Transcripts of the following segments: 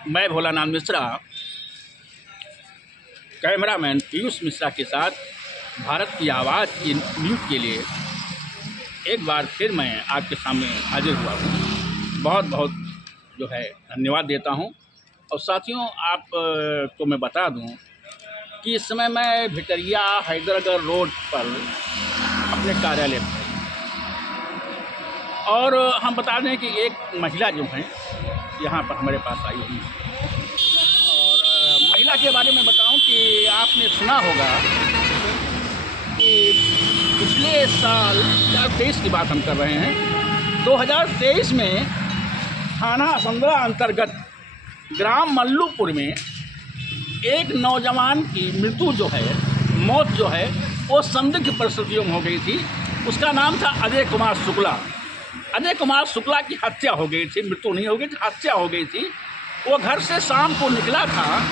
मैं भोलानाथ मिश्रा कैमरामैन पीयूष मिश्रा के साथ भारत की आवाज़ की न्यूज़ के लिए एक बार फिर मैं आपके सामने हाजिर हुआ हूँ। बहुत बहुत जो है धन्यवाद देता हूँ। और साथियों, आप को मैं बता दूँ कि इस समय मैं भिटरिया हैदरगढ़ रोड पर अपने कार्यालय पर, और हम बता दें कि एक महिला जो हैं यहाँ पर हमारे पास आई हुई है। और महिला के बारे में बताऊं कि आपने सुना होगा कि पिछले साल 2023 की बात हम कर रहे हैं। 2023 में थाना असंदरा अंतर्गत ग्राम मल्लूपुर में एक नौजवान की मृत्यु जो है, मौत जो है, वो संदिग्ध परिस्थितियों में हो गई थी। उसका नाम था अजय कुमार शुक्ला। अजय कुमार शुक्ला की हत्या हो गई थी, मृत्यु नहीं हो गई थी, हत्या हो गई थी। वो घर से शाम को निकला था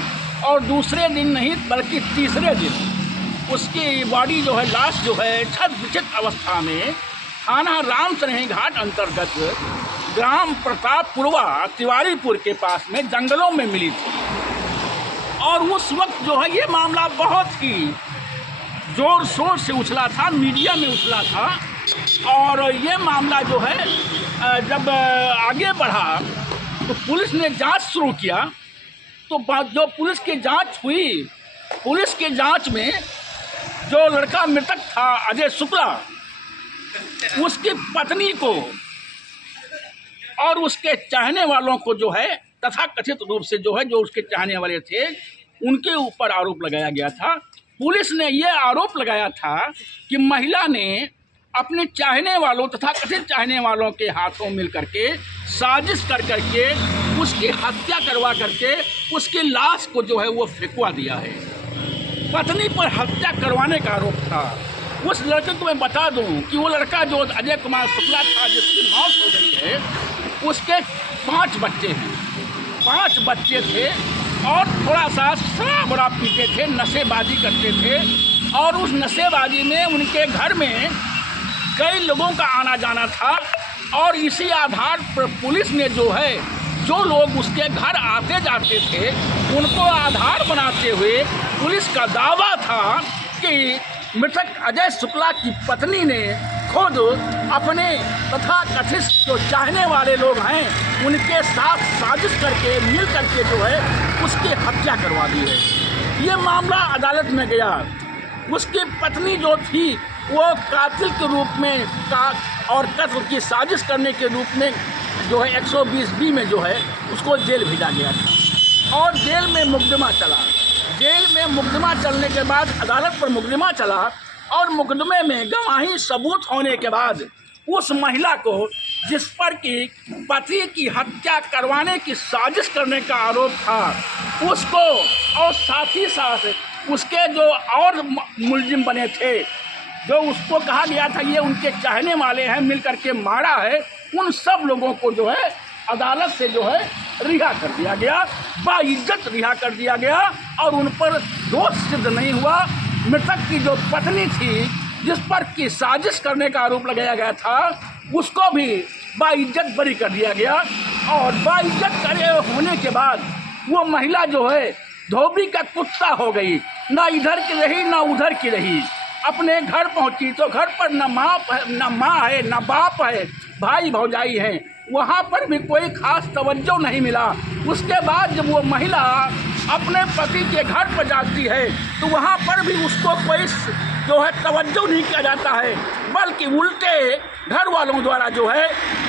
और दूसरे दिन नहीं बल्कि तीसरे दिन उसकी बॉडी जो है, लाश जो है, छत विचित अवस्था में थाना रामसनेही घाट अंतर्गत ग्राम प्रतापपुरवा तिवारीपुर के पास में जंगलों में मिली थी। और उस वक्त जो है ये मामला बहुत ही जोर शोर से उछला था, मीडिया में उछला था। और ये मामला जो है जब आगे बढ़ा तो पुलिस ने जांच शुरू किया। तो जो पुलिस की जांच हुई, पुलिस की जांच में जो लड़का मृतक था अजय शुक्ला, उसकी पत्नी को और उसके चाहने वालों को जो है तथाकथित रूप से जो है, जो उसके चाहने वाले थे, उनके ऊपर आरोप लगाया गया था। पुलिस ने यह आरोप लगाया था कि महिला ने अपने चाहने वालों तथा कथित चाहने वालों के हाथों मिल करके साजिश कर करके उसकी हत्या करवा करके उसकी लाश को जो है वो फेंकवा दिया है। पत्नी पर हत्या करवाने का आरोप था। उस लड़के को मैं बता दूं कि वो लड़का जो अजय कुमार शुक्ला था, जिसकी मौत हो गई है, उसके 5 बच्चे हैं। 5 बच्चे थे और थोड़ा सा शराब वराब पीते थे, नशेबाजी करते थे। और उस नशेबाजी में उनके घर में कई लोगों का आना जाना था। और इसी आधार पर पुलिस ने जो है, जो लोग उसके घर आते जाते थे, उनको आधार बनाते हुए पुलिस का दावा था कि मृतक अजय शुक्ला की पत्नी ने खुद अपने तथा कथित जो चाहने वाले लोग हैं उनके साथ साजिश करके मिल करके जो है उसकी हत्या करवा दी है। ये मामला अदालत में गया। उसकी पत्नी जो थी वो कातिल के रूप में और कत्ल की साजिश करने के रूप में जो है 120B में जो है उसको जेल भेजा गया था। और जेल में मुकदमा चला। जेल में मुकदमा चलने के बाद अदालत पर मुकदमा चला और मुकदमे में गवाही सबूत होने के बाद उस महिला को, जिस पर कि पति की हत्या करवाने की साजिश करने का आरोप था, उसको और साथ ही साथ उसके जो और मुलजिम बने थे, जो उसको कहा गया था ये उनके चाहने वाले हैं, मिल करके मारा है, उन सब लोगों को जो है अदालत से जो है रिहा कर दिया गया, बाइज्जत रिहा कर दिया गया। और उन पर दोष सिद्ध नहीं हुआ। मृतक की जो पत्नी थी, जिस पर कि साजिश करने का आरोप लगाया गया था, उसको भी बाइज्जत बरी कर दिया गया। और बाइज्जत करे होने के बाद वो महिला जो है धोबी का कुत्ता हो गई, ना इधर की रही ना उधर की रही। अपने घर पहुंची तो घर पर न माँ है, न बाप है, भाई भौजाई हैं, वहाँ पर भी कोई खास तवज्जो नहीं मिला। उसके बाद जब वो महिला अपने पति के घर पर जाती है तो वहाँ पर भी उसको कोई जो है तवज्जो नहीं किया जाता है, बल्कि उल्टे घर वालों द्वारा जो है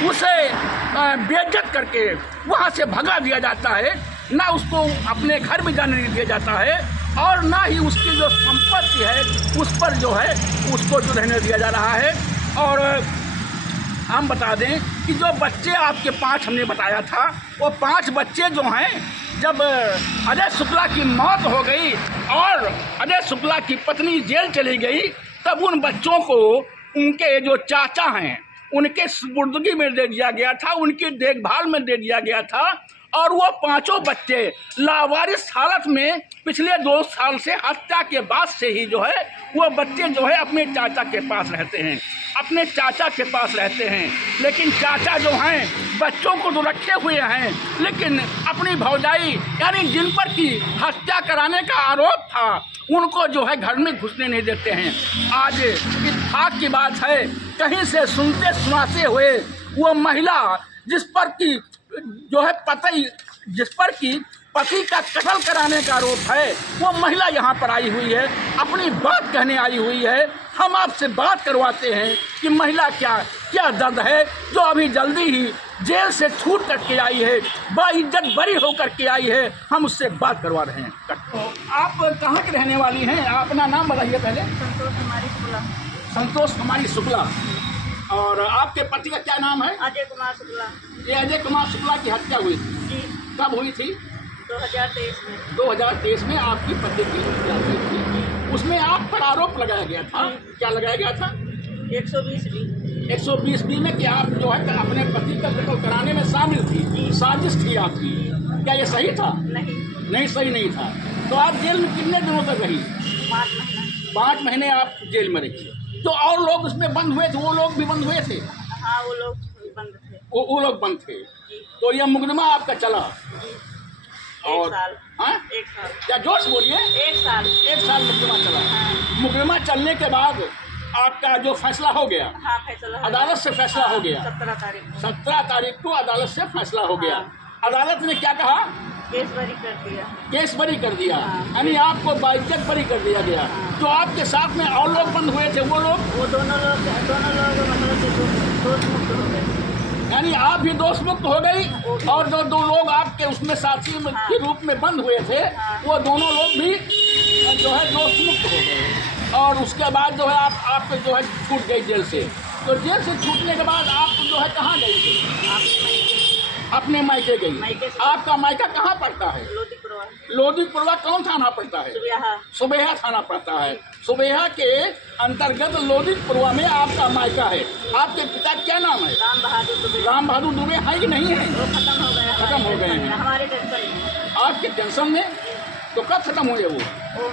उसे बेइज्जत करके वहाँ से भगा दिया जाता है। ना उसको अपने घर में जाने नहीं दिया जाता है और ना ही उसकी जो संपत्ति है उस पर जो है उसको जो रहने दिया जा रहा है। और हम बता दें कि जो बच्चे आपके 5 हमने बताया था, वो 5 बच्चे जो हैं, जब अजय शुक्ला की मौत हो गई और अजय शुक्ला की पत्नी जेल चली गई, तब उन बच्चों को उनके जो चाचा हैं उनके सुपुर्दगी में दे दिया गया था, उनकी देखभाल में दे दिया गया था। और वो 5 बच्चे लावारिस हालत में पिछले 2 साल से हत्या के बाद से ही जो है वो बच्चे जो है अपने चाचा के पास रहते हैं, अपने चाचा के पास रहते हैं। लेकिन चाचा जो हैं बच्चों को तो रखे हुए हैं, लेकिन अपनी भौजाई यानी जिन पर की हत्या कराने का आरोप था उनको जो है घर में घुसने नहीं देते हैं। आज इत्तेफाक की बात है, कहीं से सुनते सुनाते हुए वो महिला जिस पर की पति का कत्ल कराने का आरोप है, वो महिला यहाँ पर आई हुई है, अपनी बात कहने आई हुई है। हम आपसे बात करवाते हैं कि महिला क्या दर्द है, जो अभी जल्दी ही जेल से छूट करके आई है, बाइज्जत बरी होकर के आई है। हम उससे बात करवा रहे हैं। तो आप कहाँ के रहने वाली हैं? आप अपना नाम बताइए पहले। संतोष कुमारी शुक्ला। और आपके पति का क्या नाम है? अजय कुमार शुक्ला। ये अजय कुमार शुक्ला की हत्या हुई थी जी। कब हुई थी? 2023 में। 2023 में आपकी पति की हत्या हुई थी। उसमें आप पर आरोप लगाया गया था। क्या लगाया गया था? 120 बी में कि आप जो है अपने पति का कत्ल कराने में शामिल थी, साजिश थी आपकी। क्या ये सही था? नहीं, सही नहीं था। तो आप जेल में कितने दिनों तक रही? 5 महीने आप जेल में रही। तो और लोग उसमें बंद हुए थे, वो लोग भी बंद हुए थे? हाँ, वो लोग बंद थे। वो लोग बंद थे। तो यह मुकदमा आपका चला? और 1 साल। हाँ, 1 साल। क्या जोश बोलिए? 1 साल। 1 साल मुकदमा चला। हाँ। मुकदमा चलने के बाद आपका जो फैसला हो गया, हाँ, फैसला अदालत से फैसला हो गया। 17 तारीख को अदालत से फैसला हो गया। अदालत ने क्या कहा? केस बरी कर दिया। हाँ। यानी आपको बाइज्जत बरी कर दिया गया। हाँ। तो आपके साथ में और लोग बंद हुए थे, वो दोनों लोग मतलब दोष मुक्त हो गए। यानी आप भी दोष मुक्त हो गई, और जो 2 लोग आपके उसमें साथी के रूप में बंद हुए थे, वो दोनों लोग भी जो है दोष मुक्त हो गए। और उसके बाद जो है आप जो है छूट गई जेल से। तो जेल से छूटने के बाद आप जो है कहाँ गई थी? अपने मायके गई। आपका मायका कहाँ पड़ता है? लोधीपुरवा। कौन थाना पड़ता है? सुबेहा थाना पड़ता है। सुबेहा के अंतर्गत लोधीपुरवा में आपका मायका है। आपके पिता क्या नाम है? राम बहादुर दुबे है कि नहीं है? खत्म हो गए हैं। हमारे टेंशन में। आपके टेंशन में? तो कब खत्म हुए वो?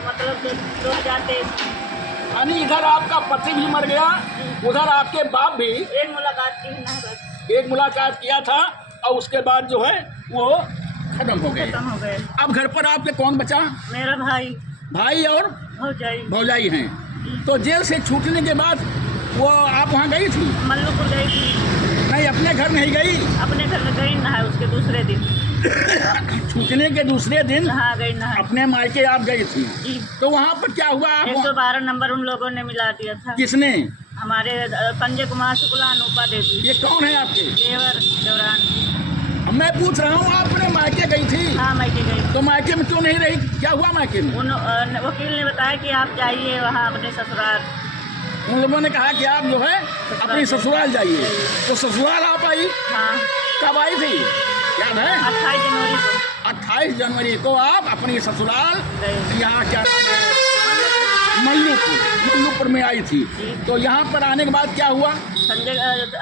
मतलब 2023। यानी इधर आपका पति भी मर गया, उधर आपके बाप भी। एक मुलाकात किया था और उसके बाद जो है वो खत्म हो गए। अब घर पर आपके कौन बचा? मेरा भाई और भौजाई हैं। तो जेल से छूटने के बाद वो आप वहाँ गई थी? मल्लूपुर गई थी। नहीं, अपने घर नहीं गई? अपने घर में गई ना है, उसके दूसरे दिन छूटने के दूसरे दिन हाँ गई ना है। अपने मायके आप गई थी? तो वहाँ पर क्या हुआ? 112 नंबर उन लोगों ने मिला दिया था। किसने? हमारे संजय कुमार शुक्ला, अनूपा देवी। ये कौन है आपके? देवरानी। मैं पूछ रहा हूँ, आप अपने मायके गई थी? हाँ, मायके गई। तो मायके में क्यों नहीं रही? क्या हुआ मायके में? वकील ने बताया कि आप जाइए वहाँ अपने ससुराल। उन लोगों ने कहा कि आप जो है अपनी ससुराल जाइए। तो ससुराल आप आई? हाँ। कब आई थी याद है? 28 जनवरी को। 28 जनवरी को आप अपनी ससुराल यहाँ क्या मल्लूपुर में आई थी। तो यहाँ पर आने के बाद क्या हुआ?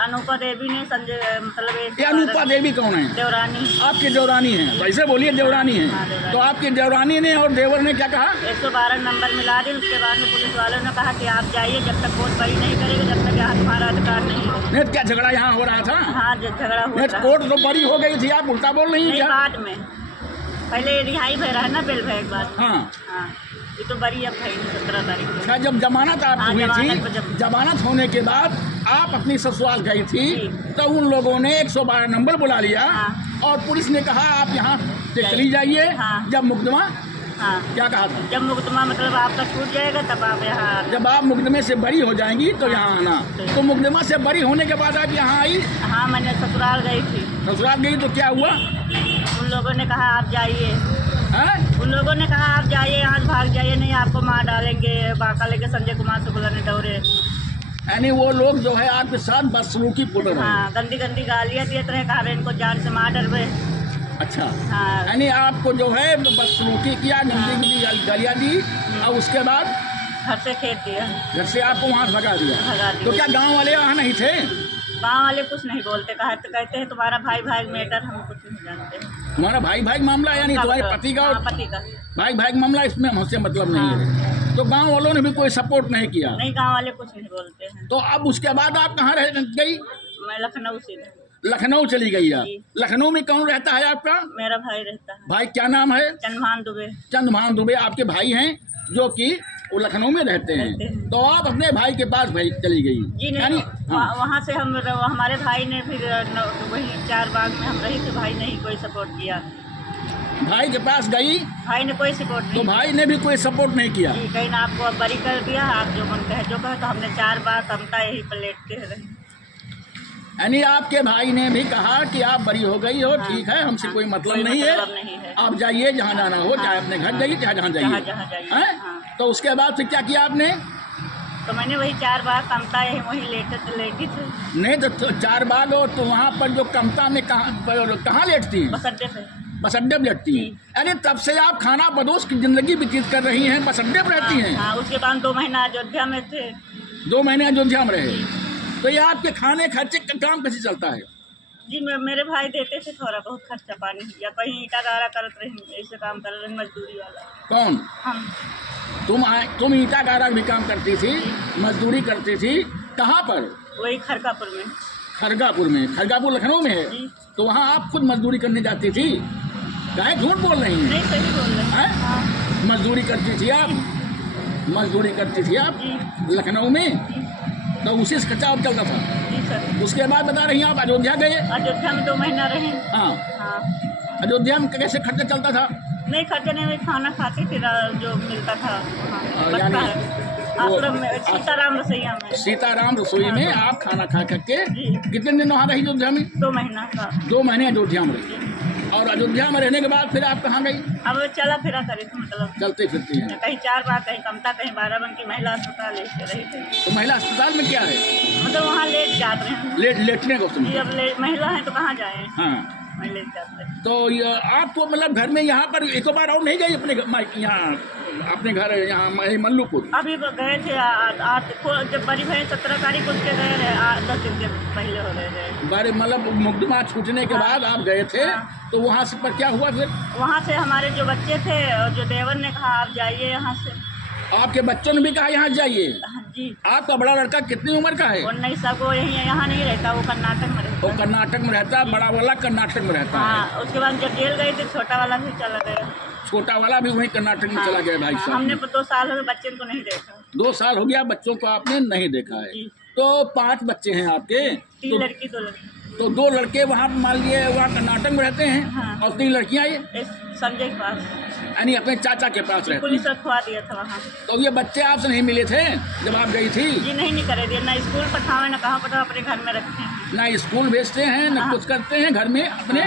अनूपा देवी ने मतलब अनूपा देवी कौन है? देवरानी। आपकी देवरानी है? वैसे बोलिए देवरानी है। हाँ, तो आपकी देवरानी ने और देवर ने क्या कहा? 112 नंबर मिला दी। उसके बाद में पुलिस वालों ने कहा कि आप जाइए, जब तक कोर्ट बरी नहीं करेगा, जब तक यहाँ तुम्हारा अधिकार नहीं है। नहीं, क्या झगड़ा यहाँ हो रहा था? हाँ, झगड़ा हुआ था। कोर्ट तो बरी हो गई थी, आप उल्टा बोल रही हैं। बाद में पहले रिहाई भय रहा है ना, बेल भय के बाद। हाँ, ये तो बरी अब भाई 17 तारीख को। अच्छा, जब जमानत आप हुई थी, जमानत होने के बाद आप अपनी ससुराल गई थी, तो उन लोगों ने 112 नंबर बुला लिया। और पुलिस ने कहा आप यहाँ से चली जाइए। जब मुकदमा क्या कहा था? जब मुकदमा मतलब आपका छूट जाएगा तब आप यहाँ। जब आप मुकदमे से बरी हो जाएंगी तो यहाँ आना। तो मुकदमा से बरी होने के बाद आप यहाँ आई? हाँ, मैंने ससुराल गई थी। ससुराल गई तो क्या हुआ? उन लोगों ने कहा आप जाइए। उन लोगों ने कहा आप जाइए, आज भाग जाइए, नहीं आपको मार डालेंगे। बाका लेके संजय कुमार शुक्ला ने दौड़े। यानी वो लोग जो है आपके साथ बदसलूकी पुट रहे हैं। हाँ, गंदी गालियाँ दिए तरह, कहा इनको जान से मार डरवे। अच्छा। हाँ। यानी आपको जो है बदसलूकी किया, गंदी गालियाँ दी, और उसके बाद घर से खेत दिया। घर से आपको वहाँ भगा दिया। तो क्या गाँव वाले वहाँ नहीं थे? गाँव वाले कुछ नहीं बोलते, कहते हैं तुम्हारा भाई मैटर, हम कुछ नहीं जानते। तुम्हारा भाई मामला, यानी तुम्हारे पति का? पति का भाई मामला, इसमें हमसे मतलब नहीं है। तो गांव वालों ने भी कोई सपोर्ट नहीं किया? नहीं, गांव वाले कुछ नहीं बोलते हैं। तो अब उसके बाद आप कहाँ रह गई? मैं लखनऊ से। लखनऊ चली गई है। जी। लखनऊ में कौन रहता है आपका? मेरा भाई रहता है, भाई क्या नाम है? चंद्रभान दुबे। चंद्रभान दुबे आपके भाई हैं जो कि वो लखनऊ में रहते हैं। तो आप अपने भाई के पास भाई चली गई? जी नहीं, यानी वहाँ से हम हमारे भाई ने फिर वही 4 बाग में हम रही थे, भाई ने ही कोई सपोर्ट किया। भाई के पास गई, भाई ने कोई सपोर्ट नहीं, तो भाई ने भी कोई सपोर्ट नहीं किया। जी, कहीं ना आपको अब बरी कर दिया, आप जो मन कहे जो कहे, तो हमने 4 बार कमता यही पर लेटते रहे। यानी आपके भाई ने भी कहा कि आप बरी हो गई हो, हाँ, ठीक है, हमसे हाँ, कोई मतलब कोई नहीं मतलब है, नहीं है। आप जाइए जहाँ जाना हो, चाहे अपने घर जाइए चाहे जहाँ जाइए। जहाँ जाइए। हैं? हाँ। तो उसके बाद फिर क्या किया आपने? तो मैंने वही 4 बार कमता यही वही लेटी थी। नहीं तो 4 बाग हो तो वहाँ पर जो कमता में कहाँ लेटती हैं? बस अड्डे पे। बस अड्डे पर लेटती हैं। यानी तब से आप खाना बदोश की जिंदगी व्यतीत कर रही हैं, बस अड्डे पर रहती हैं। हाँ, उसके बाद 2 महीना अयोध्या में थे। 2 महीने अयोध्या में रहे। तो ये आपके खाने खर्चे का काम कैसे चलता है? जी मेरे भाई देते थे थोड़ा बहुत खर्चा पानी, या कहीं ईटा गारा करत रही, ऐसे काम कर रहे, मजदूरी वाला। कौन? हम। तुम ईटा गारा भी काम करती थी, मजदूरी करती थी, कहाँ पर? वही खरगापुर में। खरगापुर में? खरगापुर लखनऊ में है। जी। तो वहाँ आप खुद मजदूरी करने जाती थी? काहे झूठ बोल रही हैं? नहीं, सही बोल रहे हैं। हैं? हाँ। मजदूरी करती थी आप? मजदूरी करती थी आप जी। लखनऊ में? जी। तो उसी से खर्चा आप चलता था? जी सर। उसके बाद बता रही हैं आप अयोध्या गए? अयोध्या में 2 महीना रहे। हाँ। हाँ। अयोध्या में कैसे खर्चा चलता था? नहीं, खर्चा नहीं, खाना खाते फिर जो मिलता था वहाँ यानी बचता है। आश्रम में सीताराम रसोईया में। सीताराम रसोई में आप खाना खा करके जी। कितने दिन वहाँ रही अयोध्या में? 2 महीना का। 2 महीने अयोध्या में रही। और अयोध्या में रहने के बाद फिर आप कहाँ गई? अब चला फिरा करी थी, मतलब चलते फिरती हैं। कहीं 4 बार, कहीं कमता, कहीं बाराबंकी महिला अस्पताल ऐसे रही थे। तो महिला अस्पताल में क्या है? मतलब वहाँ लेट जाते हैं। लेटने को जी, अब महिला है तो कहाँ जाए, हाँ। मैं लेट जाते हैं। तो आपको मतलब घर में यहाँ पर एक बार और नहीं गई अपने यहाँ अपने घर यहाँ मल्लूपुर? अभी गए थे जब बड़ी भाई 17 तारीख को उसके गए रहे, 10 दिन के पहले हो गए थे। बारे मतलब मुकदमा छूटने के बाद आप गए थे? हाँ। तो वहाँ से पर क्या हुआ फिर? वहाँ से हमारे जो बच्चे थे, जो देवर ने कहा आप जाइए यहाँ से। आपके बच्चों ने भी कहा यहाँ जाइए? हाँ जी। आपका बड़ा लड़का कितनी उम्र का है? 19 साल को यहाँ नहीं रहता, वो कर्नाटक में रहता। वो कर्नाटक में रहता है, बड़ा वाला कर्नाटक में रहता है। हाँ, उसके बाद जब जेल गए थे, छोटा वाला भी चला गया। छोटा वाला भी वहीं कर्नाटक में चला गया भाई साहब। हमने 2 साल हो गए बच्चे को नहीं देखा। 2 साल हो गया बच्चों को आपने नहीं देखा है। जी। तो 5 बच्चे हैं आपके? 3 लड़की 2 लड़के। तो 2 लड़के वहाँ मान लिए वहाँ कर्नाटक में रहते हैं। हाँ। और 3 लड़कियाँ ये संजय के पास, यानी अपने चाचा के पास रहती पुलिस हैं। रखवा दिया था वहाँ। तो ये बच्चे आपसे नहीं मिले थे जब आप गई थी? जी नहीं करे दिया, ना स्कूल पठावे ना कहाँ पठावे, अपने घर में रखते हैं। ना स्कूल भेजते हैं ना हाँ। कुछ करते हैं, घर में अपने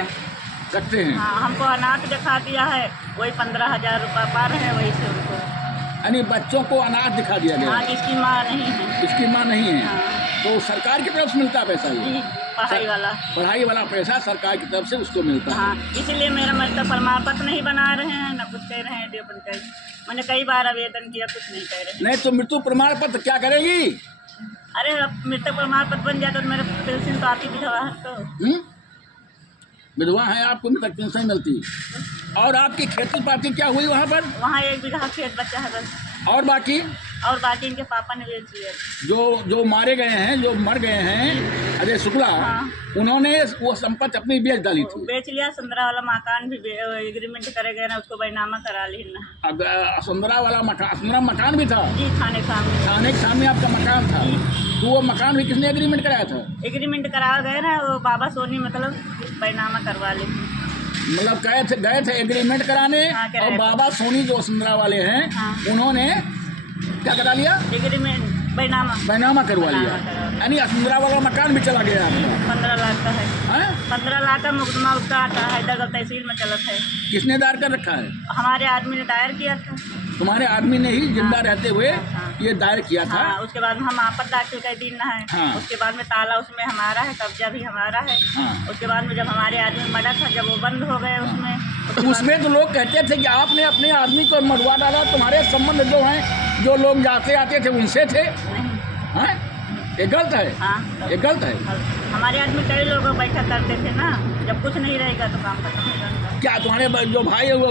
रखते हैं। हाँ, हमको अनाथ दिखा दिया है, वही 15,000 रुपया पा रहे हैं, वही से उनको। यानी बच्चों को अनाथ दिखा दिया गया? हाँ, जिसकी माँ नहीं है। इसकी माँ नहीं है? हाँ। तो सरकार की तरफ से मिलता है पैसा? ये जी, पढ़ाई वाला पैसा सरकार की तरफ से उसको मिलता है। हाँ, इसलिए मेरा मतलब प्रमाण पत्र नहीं बना रहे हैं, ना कुछ कह रहे हैं। मैंने कई बार आवेदन किया, कुछ नहीं कह रहे। नहीं तो मृत्यु प्रमाण पत्र क्या करेगी? अरे मृतक प्रमाण पत्र बन जाता तो मेरा पेंशन तो आती विधवा है तो। विधवा है, आपको मृतक पेंशन मिलती। और आपकी खेती पाती क्या हुई वहाँ पर? वहाँ 1 बीघा खेत बचा है बस। और बाकी इनके पापा ने बेच दिया। जो मारे गए हैं, जो मर गए हैं अजय शुक्ला, हाँ। उन्होंने वो संपत्ति अपनी बेच डाली थी। बेच लिया। सुंदरा वाला मकान भी एग्रीमेंट करे गए ना, उसको बैनामा करा ली ना। अब सुंदरा वाला मकान भी था? जी, थाने के सामने आपका मकान था। तो वो मकान भी किसने एग्रीमेंट कराया था? एग्रीमेंट करा गए ना, वो बाबा सोनी मतलब बैनामा करवा ली। मतलब गए थे एग्रीमेंट कराने। हाँ, और बाबा सोनी जो सुंदरा वाले हैं, हाँ। उन्होंने क्या करा लिया? एग्रीमेंट बैनामा करवा लिया। यानी सुंदरा वाला मकान भी चला गया आपका? 15 लाख का है। 15 लाख का मुकदमा उसका आता है, हैदरगढ़ तहसील में चलत है। किसने दायर कर रखा है? हमारे आदमी ने दायर किया था। तुम्हारे आदमी ने ही जिंदा रहते हुए हाँ। ये दायर किया था? हाँ, उसके बाद हम आपद दाखिल कर दिन है। हाँ। उसके बाद में ताला उसमें हमारा है, कब्जा भी हमारा है। हाँ। उसके बाद में जब हमारे आदमी मरा था, जब वो बंद हो गए उसमें तो लोग कहते थे कि आपने अपने आदमी को मरवा डाला, तुम्हारे संबंध जो हैं, जो लोग जाते आते थे उनसे थे। हैं? ये गलत है। हाँ, ये गलत है। हमारे आदमी कई लोग बैठा करते थे ना, जब कुछ नहीं रहेगा तो काम खत्म हो जाएगा। क्या तुम्हारे जो भाई वो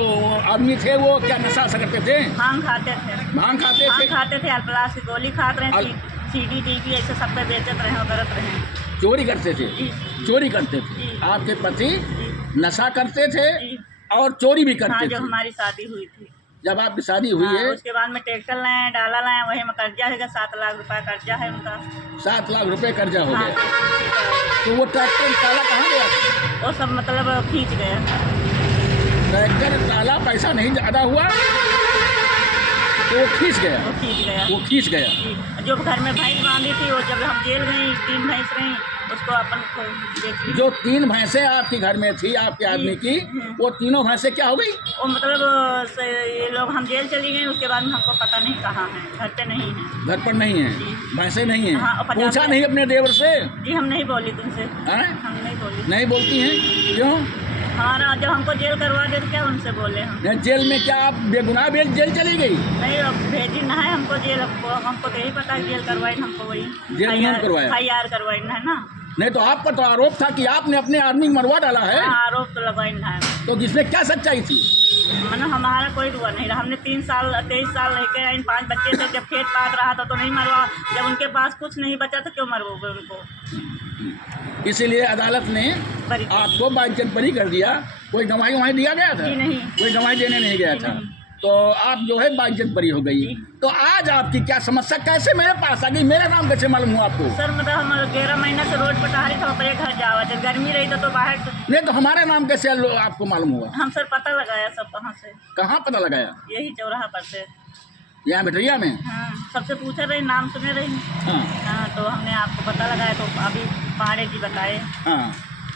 आदमी थे वो क्या नशा करते थे? भांग खाते थे, अल्पलास की गोली खाते रहे, CD DV ऐसे सब पे बेचते रहे और करते रहे। चोरी करते थे? जी चोरी करते थे। जी। आपके पति जी नशा करते थे जी। और चोरी भी हाँ, करते जब थे। हमारी शादी हुई थी। जब आपकी शादी हुई हाँ, है, उसके बाद में ट्रैक्टर लाए, डाला लाए, वही में कर्जा है, 7 लाख रुपया कर्जा है उनका। 7 लाख रुपए कर्जा हो हाँ, गया। तो वो ट्रैक्टर ताला कहाँ गया था? वो सब मतलब खींच गया। ट्रैक्टर ताला पैसा नहीं अदा हुआ तो वो खींच गया। वो खींच गया। वो खींच गया। जी, जो घर में भैंस बांधी थी, वो जब हम जेल गए 3 भैंस रही, उसको अपन को बेच ली। जो 3 भैंसें आपके घर में थी आपके आदमी की, वो तीनों भैंसें क्या हो गई? वो मतलब ये लोग, हम जेल चली गए, उसके बाद में हमको पता नहीं कहाँ है, घर पे नहीं है। घर पर नहीं है, जी। भैंसें नहीं है। हाँ, और 50 पूछा नहीं अपने देवर से? जी, हम नहीं बोली तुमसे। हैं? हम नहीं बोली। नहीं बोलती हैं? क्यों? हमारा जब हमको जेल करवा दे तो क्या उनसे बोले हम? नहीं, जेल में क्या आप बेगुनाह जेल चली गई? नहीं, अब भेजी ना है हमको जेल। हमको तो यही पता है, जेल करवाई हमको, वही जेल में करवाया? FIR करवाई ना है ना। नहीं तो आपका तो आरोप था कि आपने अपने आदमी को मरवा डाला है। हाँ, आरोप तो लगाई ना है। तो जिसमें क्या सच्चाई थी? मतलब हमारा कोई दुआ नहीं रहा। हमने 23 साल रह के, इन 5 बच्चे थे, जब खेत पात रहा था तो नहीं मरवा, जब उनके पास कुछ नहीं बचा तो क्यों मरवाओगे उनको? इसीलिए अदालत ने बरी आपको बाइज्जत बरी कर दिया। कोई गवाही वहाँ दिया गया था? जी नहीं। कोई गवाही देने नहीं गया जी था। नहीं। तो आप जो है बाइज्जत बरी हो गई। जी। तो आज आपकी क्या समस्या कैसे मेरे पास आ गई? मेरा नाम कैसे मालूम हुआ आपको? सर मतलब हम 11 महीना से रोड पर टहरी था, अपने घर जावा, जब गर्मी रही तो बाहर। नहीं तो हमारा नाम कैसे आपको मालूम हुआ? हम सर पता लगाया सब, कहाँ से? कहाँ पता लगाया? यही चौराहा पर से। यहाँ भेटरिया में? हाँ, सबसे पूछे रही, नाम सुने रही। हाँ हाँ, तो हमने आपको पता लगाया, तो अभी पहाड़े जी बताए हाँ।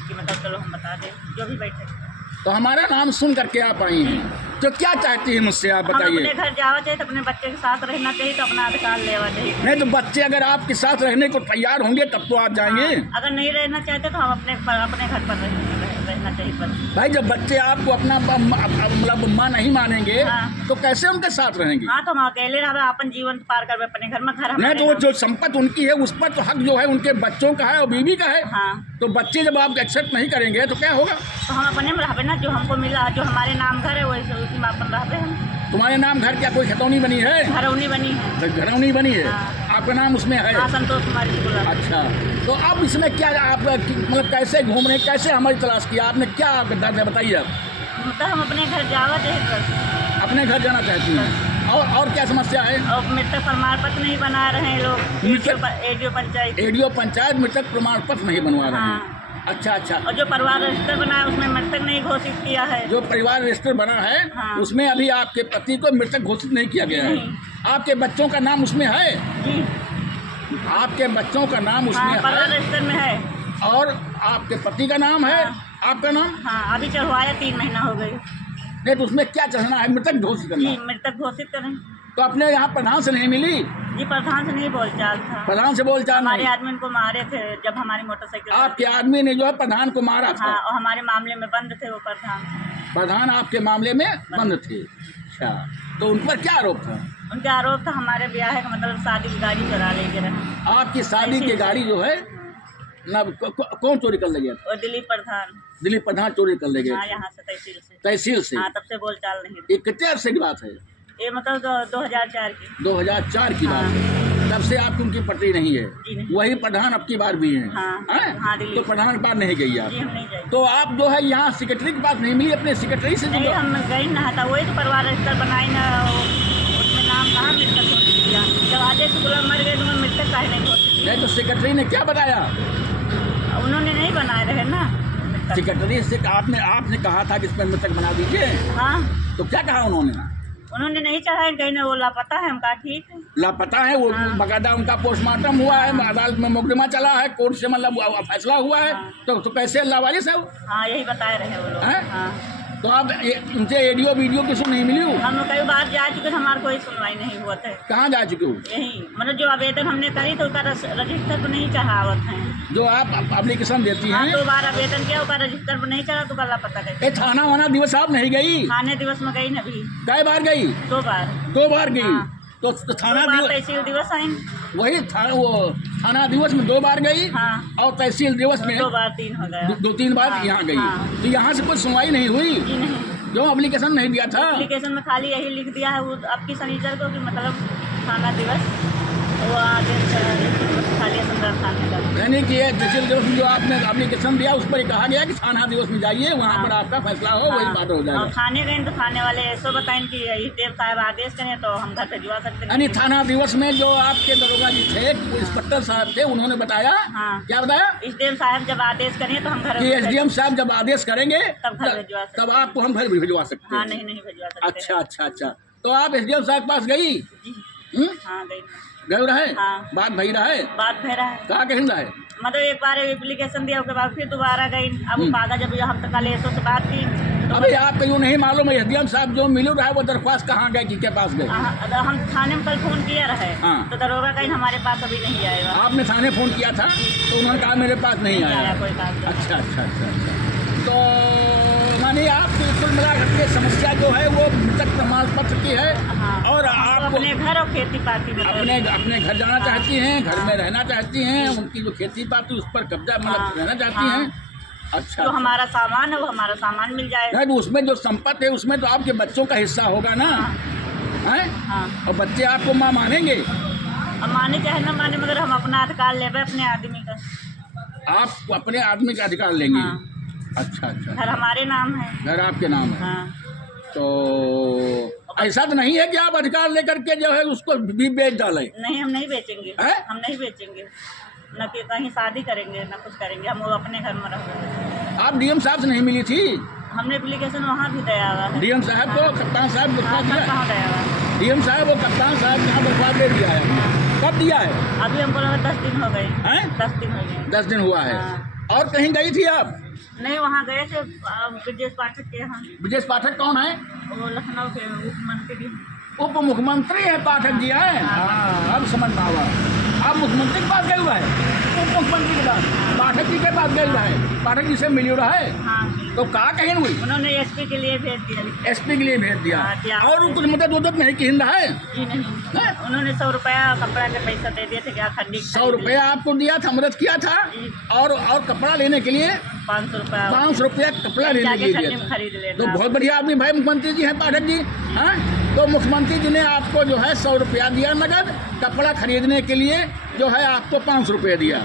कि मतलब चलो हम बता दें, जो भी बैठे। तो हमारा नाम सुन करके आप आई हैं, तो क्या चाहती है मुझसे आप हम अपने बताइए? घर जावा चाहिए तो अपने बच्चे के साथ रहना चाहिए, तो अपना अधिकार लेवा चाहिए। नहीं तो बच्चे अगर आपके साथ रहने को तैयार होंगे तब तो आप जाएंगे। हाँ, अगर नहीं रहना चाहते तो हम अपने घर पर रहना चाहिए। पर भाई जब बच्चे आपको अपना मतलब माँ नहीं मानेंगे हाँ। तो कैसे उनके साथ रहेंगे? हाँ, तो हम अकेले रहे, अपन जीवन पार कर अपने घर में। घर नहीं तो वो जो संपत्ति उनकी है उस पर तो हक जो है उनके बच्चों का है और बीवी का है। हाँ, तो बच्चे जब आप एक्सेप्ट नहीं करेंगे तो क्या होगा? तो हम अपने में रहबे ना, जो हमको मिला, जो हमारे नाम घर है वैसे उसी में अपन रहबे हम। तुम्हारे नाम घर क्या कोई खतौनी बनी है? घरौनी बनी है। घरौनी बनी है। हाँ। आपका नाम उसमें है? हाँ, संतोष कुमारी जी बोला। अच्छा, तो अब इसमें क्या आप मतलब कैसे घूम रहे, कैसे हमारी तलाश किया आपने? क्या आपका दर्द है बताइए आप। मतलब हम अपने घर जावा चाहिए सर। अपने घर जाना चाहती हैं? और क्या समस्या है? और मृतक प्रमाण पत्र नहीं बना रहे हैं लोग। एडीओ पंचायत, एडीओ पंचायत मृतक प्रमाण पत्र नहीं बनवा रहे हैं। हाँ। अच्छा अच्छा। और जो परिवार रजिस्टर बना है उसमें मृतक नहीं घोषित किया है। जो परिवार रजिस्टर बना है हाँ। उसमें अभी आपके पति को मृतक घोषित नहीं किया गया है। नहीं। आपके बच्चों का नाम उसमें है? जी आपके बच्चों का नाम उसमें हाँ, परिवार है रजिस्टर में है। और आपके पति का नाम है? आपका नाम? हाँ, अभी चढ़वाया 3 महीना हो गए। नहीं तो उसमें क्या चढ़ना है? मृतक घोषित करना जी, है। मृतक घोषित करें। तो अपने यहाँ प्रधान से नहीं मिली? जी, प्रधान से नहीं बोलचाल था। प्रधान से बोलचाल हमारे नहीं? आदमी को मारे थे जब हमारी मोटरसाइकिल। आपके आदमी ने जो है प्रधान को मारा था? हाँ, और हमारे मामले में बंद थे वो प्रधान। प्रधान आपके मामले में बंद थे। अच्छा, तो उन पर क्या आरोप था? उनका आरोप था हमारे ब्याह का मतलब शादी की गाड़ी चुरा ले गए रहे। आपकी शादी की गाड़ी जो है ना कौन चोरी कर ले गया था? और दिलीप प्रधान। दिलीप प्रधान चोरी कर ले गए हाँ, थे? यहाँ से तहसील से। तहसील से? हाँ, तब से बोलचाल नहीं। ये कितने अरसे की बात है? ये मतलब 2004 की। 2004 की बात है। तब से आपकी उनकी पटरी नहीं है? जी नहीं। वही प्रधान अब की बार भी है? हाँ, हैं? हाँ, दिल्ली। तो प्रधान के पास नहीं गई आप? जी, हम नहीं गए। तो आप जो है यहाँ सेक्रेटरी के पास नहीं मिली? अपने सेक्रेटरी से नहीं, जो हम गई ना था, वही तो परिवार रजिस्टर बनाई ना, उसमें नाम कहाँ मृतक घोषित किया। जब आधे से गुलाम मर गए तो मैं मृतक काहे नहीं घोषित किया? नहीं तो सेक्रेटरी ने क्या बताया? उन्होंने नहीं बनाए रहे ना मृतक। सेक्रेटरी से आपने कहा था कि इस पर मृतक बना दीजिए, हाँ, तो क्या कहा उन्होंने? उन्होंने नहीं चढ़ाया, कहीं ना वो लापता है। हम कहा ठीक है। लापता है वो? हाँ। बकायदा उनका पोस्टमार्टम हुआ है, अदालत में मुकदमा चला है, कोर्ट से मतलब फैसला हुआ है। हाँ। तो कैसे लावारिस है वो? हाँ, यही बताए रहे वो लोग। हैं? हाँ, तो आप उनसे एडीओ वीडियो किसी नहीं मिली? हम कई बार जा चुके, हमारा कोई सुनवाई नहीं हुआ था। कहाँ जा चुके हो? यही मतलब जो आवेदन हमने करी तो उसका रजिस्टर पर नहीं चढ़ावत है। जो आप एप्लीकेशन देती हाँ, हैं? 2 बार आवेदन किया, उसका रजिस्टर पर नहीं चढ़ा तो गला पता ये गई। थाना वाना दिवस आप नहीं गई? थाने दिवस में गई ना भी। कई बार गई? 2 बार। 2 बार गई। हाँ। तो थाना 2 बार दिवस तहसील दिवस आई। वही वो थाना दिवस में 2 बार गई हाँ, और तहसील दिवस में 2 बार 3 हो गया। 2-3 बार हाँ, यहाँ गई। हाँ। तो यहाँ से कोई सुनवाई नहीं हुई? जी नहीं, जो एप्लीकेशन नहीं दिया था? एप्लीकेशन में खाली यही लिख दिया है वो आपकी सनीचर को कि मतलब थाना दिवस वो आदेश खाली सुंदर थाने का। यानी कि ये डिजिटल दिवस में जो आपने एप्लीकेशन दिया उस पर कहा गया कि थाना दिवस में जाइए, वहाँ पर आपका फैसला हो, वही बात हो और जाएगा। थाने गए तो थाने वाले ऐसा बताएं कि देव साहब आदेश करें तो हम घर भिजवा सकते हैं। यानी थाना दिवस में जो आपके दरोगा जी थे, इंस्पेक्टर साहब थे, उन्होंने बताया, हाँ। क्या बताया? एसडीएम साहब जब आदेश करें तो हम घर कि एसडीएम साहब जब आदेश करेंगे तब घर भिजवा सकते तब आपको हम घर भी भिजवा सकते हाँ, हैं। नहीं भिजवा सकते। अच्छा अच्छा अच्छा, तो आप एसडीएम साहब के पास गई? जी हाँ गई। गए रहे? हाँ। बात भई रहे? बात फेरा है, कहा कहीं रहे? मतलब एक बार एप्लीकेशन दिया उसके बाद फिर दोबारा गई। अब वो कागज अभी हम तो कल ऐसो से बात की तो अभी आपको यूँ नहीं मालूम है एसडीएम साहब जो मिलो रहा वो दरख्वास्त कहाँ गए, किसके पास गए? हम थाने में कल फोन किया रहे हाँ। तो दरोगा कहीं हमारे पास अभी नहीं आएगा। आपने थाने फोन किया था तो उन्होंने कहा मेरे पास नहीं आया। कोई काम नहीं। अच्छा अच्छा अच्छा, तो मानिए आप कुल मिलाकर के समस्या जो है वो मृतक प्रमाण पत्र की है। हाँ। और हम आप तो अपने घर और खेती पाती में अपने घर जाना चाहती हैं, घर में रहना चाहती हैं, उनकी जो खेती पाती उस पर कब्जा मतलब रहना चाहती हैं। अच्छा, जो हमारा सामान है वो हमारा सामान मिल जाए। नहीं तो उसमें जो संपत्ति है उसमें तो आपके बच्चों का हिस्सा होगा ना, हैं? हाँ। और बच्चे आपको माँ मानेंगे? अब माने चाहे न माने मगर हम अपना अधिकार लेवे अपने आदमी का। आप अपने आदमी का अधिकार लेंगे? हाँ। अच्छा अच्छा, घर हमारे नाम है। घर आपके नाम है। हाँ। तो ऐसा तो नहीं है कि आप अधिकार लेकर के जो है उसको भी बेच डालें? नहीं, हम नहीं बेचेंगे। है? हम नहीं बेचेंगे, न कि कहीं शादी करेंगे न कुछ करेंगे। हम वो अपने घर में रहेंगे। आप डीएम साहब से नहीं मिली थी? हमने एप्लीकेशन वहाँ भी दिया हुआ है। डीएम साहब को कप्तान साहब हाँ, दिया? कहाँ दिया हुआ है? डीएम साहब और कप्तान साहब यहाँ दरख्वास्त दे दिया है। कब दिया है? अभी हमको लगा 10 दिन हो गए। हैं? 10 दिन हो गए। 10 दिन हुआ है। हाँ। और कहीं गई थी आप? नहीं, वहाँ गए थे ब्रजेश पाठक के यहाँ। ब्रजेश पाठक कौन है? वो लखनऊ के मुख्यमंत्री। उप मुख्यमंत्री है पाठक जी है। हाँ, अब समझ में आवा। आप मुख्यमंत्री के पास गए हुआ है? उप मुख्यमंत्री के पास पाठक जी के पास गए हुआ है? पाठक जी से मिली रहा है? हाँ। तो कहा कहीं हुई? उन्होंने एसपी के लिए भेज दिया। एसपी के लिए भेज दिया। हाँ, दिया। और कुछ मदद नहीं की हिंदा है? जी नहीं, उन्होंने 100 रुपया कपड़ा के पैसा दे दिए थे। क्या खंडी 100 रुपया आपको दिया था, मदद किया था? जी। और कपड़ा लेने के लिए 500 रुपया 500 रुपया कपड़ा लेने के लिए दिया था। खरीद लेना। तो बहुत बढ़िया आदमी भाई मुख्यमंत्री जी हैं पाठक जी। हाँ, तो मुख्यमंत्री जी ने आपको जो है 100 रुपया दिया नगद, कपड़ा खरीदने के लिए जो है आपको 500 रुपया दिया,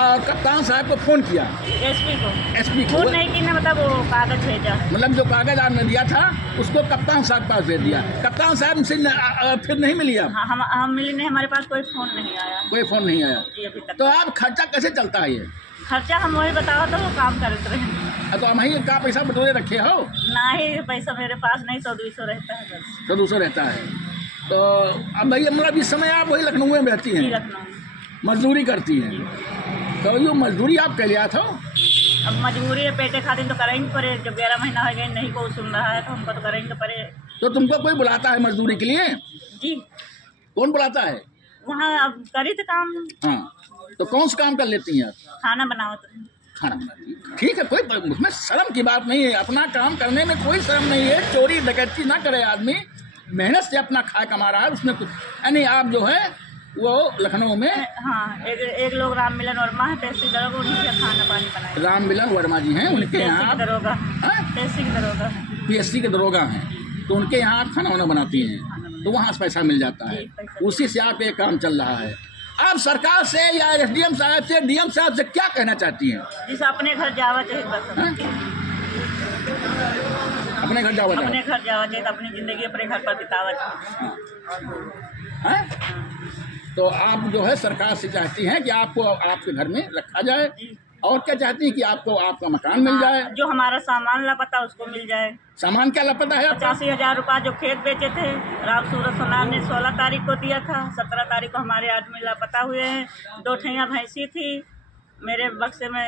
और कप्तान साहब को फोन किया। एसपी को फोन नहीं की ना, मतलब वो कागज भेजा। मतलब जो कागज आपने दिया था उसको कप्तान साहब के पास भेज दिया। कप्तान साहब से फिर नहीं मिली आप? हाँ, हम मिली नहीं, हमारे पास कोई फोन नहीं आया। कोई फोन नहीं आया? जी अभी तक। तो आप खर्चा कैसे चलता है ये? खर्चा हम वही बताओ तो वो काम करते रहे। तो हम ही का पैसा बटोरे रखे हो? ना ही पैसा मेरे पास नहीं, 100-200 रहता है बस। तो दूसरा रहता है। तो अब भैया मतलब इस समय आप वही लखनऊ में रहती जी, हैं, लखनऊ। मजदूरी करती हैं। तो ये मजदूरी आप कर लिया था? अब मजबूरी है, पेटे खातिर तो करेंगे पड़े। जब 11 महीना हो गए नहीं कोई सुन रहा है तो हमको तो करेंगे पड़े। तो तुमको कोई बुलाता है मजदूरी के लिए? जी। कौन बुलाता है? वहाँ अब करी तो काम। हाँ, तो कौन सा काम कर लेती हैं आप? खाना बनाओ तो। खाना बनाती हैं। ठीक है, कोई उसमें शर्म की बात नहीं है, अपना काम करने में कोई शर्म नहीं है। चोरी डकैती ना करे आदमी, मेहनत से अपना खा कमा रहा है, उसमें कुछ यानी आप जो है वो लखनऊ में। हाँ, एक लोग राम मिलन वर्मा है, तहसील दरोगा, उन्हीं से खाना पानी बनाए। राम मिलन वर्मा जी हैं, उनके यहाँ दरोगा, हाँ? तहसील दरोगा, पीएससी के दरोगा हैं, तो उनके यहाँ आप खाना वाना बनाती हैं, तो वहाँ से पैसा मिल जाता है, उसी से आप एक काम चल रहा है। आप सरकार से या एसडीएम साहब से, डीएम साहब से क्या कहना चाहती हैं? जिसे अपने घर जावा चाहिए बस। हाँ? अपने घर जावा अपने घर जावा चाहिए, अपनी जिंदगी अपने घर पर बितावा चाहिए। हाँ? तो आप जो है सरकार से चाहती हैं कि आपको आपके घर में रखा जाए, और क्या चाहती हैं कि आपको आपका मकान मिल जाए? जो हमारा सामान लापता उसको मिल जाए। सामान क्या लापता है? 85,000 रुपया जो खेत बेचे थे राम सूरत सोनार ने 16 तारीख को दिया था। 17 तारीख को हमारे आदमी लापता हुए हैं। 2 ठैया भैंसी थी, मेरे बक्से में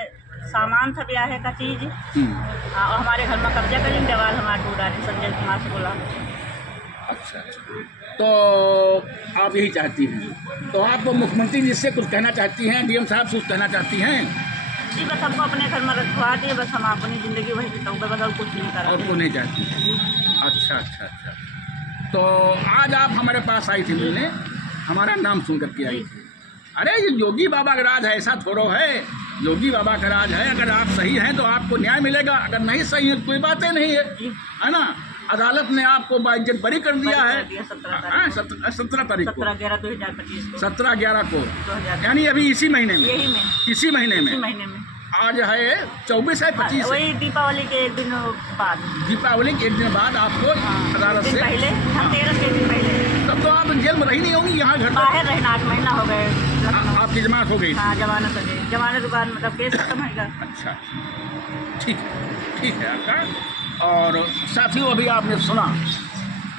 सामान था ब्याह का चीज़, और हमारे घर में कब्जा कर लेंगे। देवाल हमारे टूटा है, संजय कुमार से बोला। अच्छा, तो आप यही चाहती हैं? तो आप मुख्यमंत्री जी से कुछ कहना चाहती हैं, डीएम साहब से कुछ कहना चाहती हैं? जी बस हमको अपने घर में रखवा दिए, बस हम अपनी ज़िंदगी वही बिताऊँगा, बस और कुछ नहीं करा। और को नहीं चाहती? अच्छा अच्छा अच्छा, तो आज आप हमारे पास आई थी मिलने, हमारा नाम सुन करके आई थी। अरे ये योगी बाबा का राज है, ऐसा थोड़ा है। योगी बाबा का राज है, अगर आप सही हैं तो आपको न्याय मिलेगा, अगर नहीं सही है कोई बातें नहीं है, है ना? अदालत ने आपको 22 दिन बरी कर दिया है। 17 तारीख को, 17/11/2025 को, 17/11 को, 2000 यानी अभी इसी महीने में, यही में, इसी महीने इसी में। महीने में। आज है 24 है, 25 है। वही दीपावली के एक दिन बाद, दीपावली के एक दिन बाद आपको अदालत दिन से, पहले, धनतेरस के दिन पहले। तब तो आप जेल में रही नहीं होंगी, यहाँ घर पर बाहर रहना 8 महीना हो गए। आपकी जमानत हो गई। हाँ, जमानत हो गई, जमानत के बाद मतलब केस खत्म होगा। अच्छा, ठीक है आपका। और साथियों, अभी आपने सुना,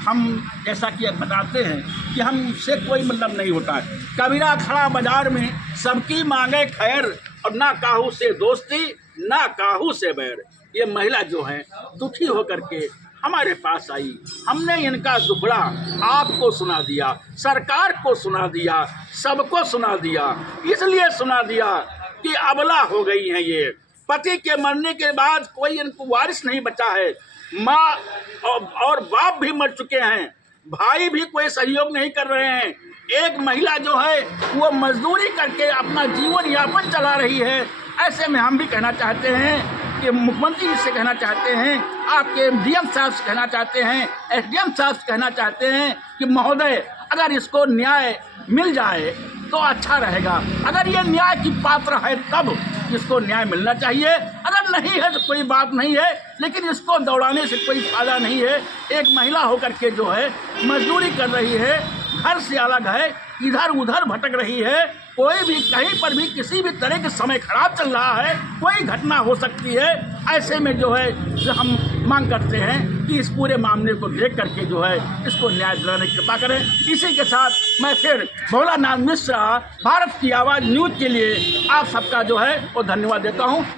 हम जैसा कि अब बताते हैं कि हमसे कोई मतलब नहीं होता है। कबीरा खड़ा बाजार में सबकी मांगे खैर, और ना काहू से दोस्ती ना काहू से बैर। ये महिला जो है दुखी होकर के हमारे पास आई, हमने इनका दुखड़ा आपको सुना दिया, सरकार को सुना दिया, सबको सुना दिया। इसलिए सुना दिया कि अबला हो गई हैं ये, पति के मरने के बाद कोई इनको वारिस नहीं बचा है। माँ और बाप भी मर चुके हैं, भाई भी कोई सहयोग नहीं कर रहे हैं। एक महिला जो है वो मजदूरी करके अपना जीवन यापन चला रही है। ऐसे में हम भी कहना चाहते हैं कि मुख्यमंत्री जी से कहना चाहते हैं, आपके डीएम साहब से कहना चाहते हैं, एसडीएम साहब से कहना चाहते हैं कि महोदय, अगर इसको न्याय मिल जाए तो अच्छा रहेगा। अगर ये न्याय की पात्र है तब इसको न्याय मिलना चाहिए, अगर नहीं है तो कोई बात नहीं है, लेकिन इसको दौड़ाने से कोई फायदा नहीं है। एक महिला होकर के जो है मजदूरी कर रही है, घर से अलग है, इधर उधर भटक रही है, कोई भी कहीं पर भी किसी भी तरह के समय खराब चल रहा है, कोई घटना हो सकती है। ऐसे में जो है जो हम मांग करते हैं कि इस पूरे मामले को देख करके जो है इसको न्याय दिलाने की कृपा करें। इसी के साथ मैं फिर भोलानाथ मिश्रा, भारत की आवाज़ न्यूज़ के लिए आप सबका जो है वो धन्यवाद देता हूँ।